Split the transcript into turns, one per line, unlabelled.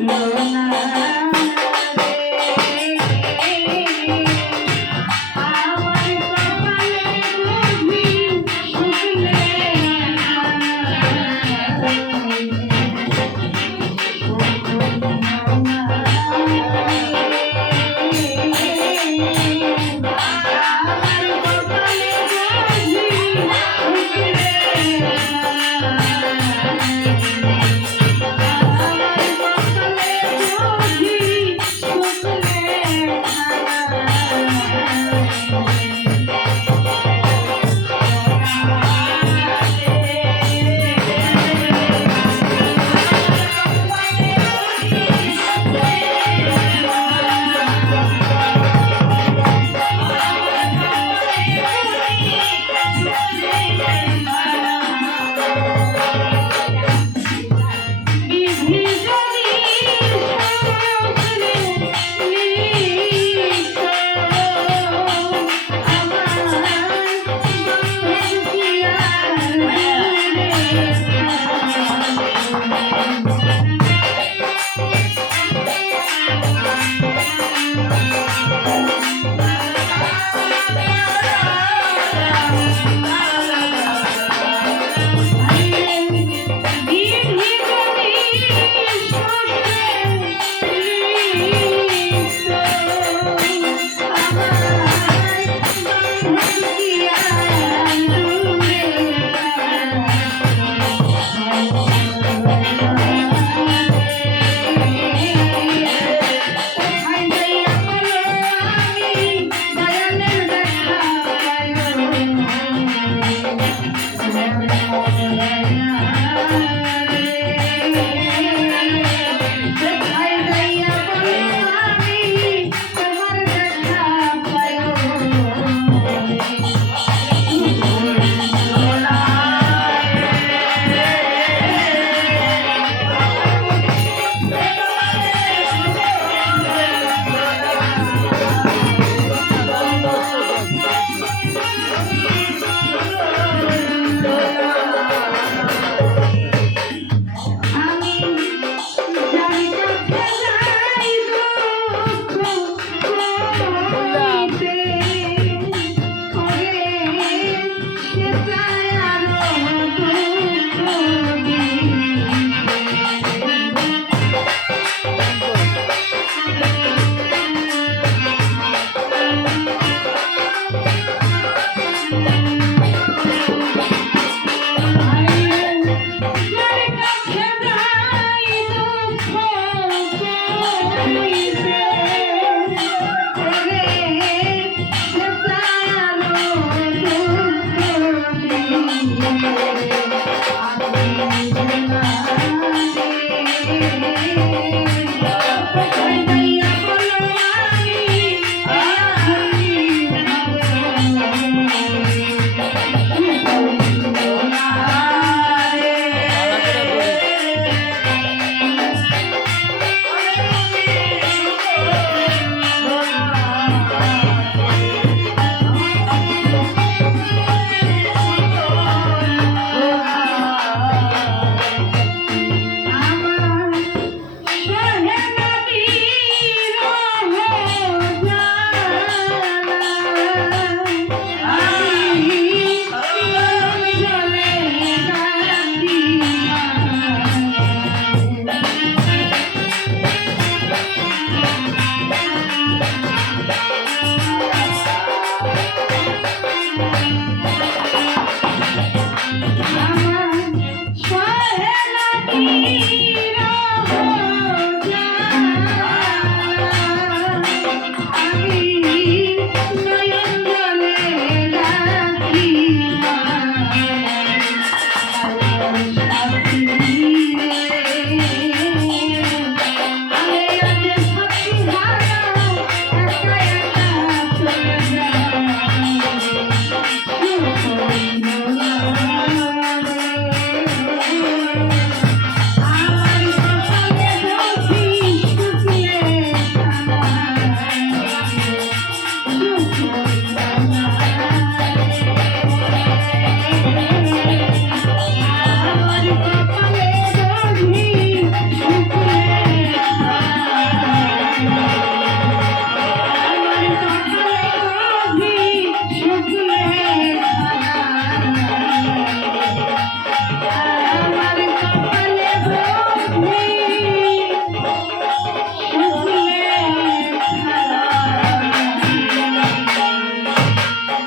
You're not.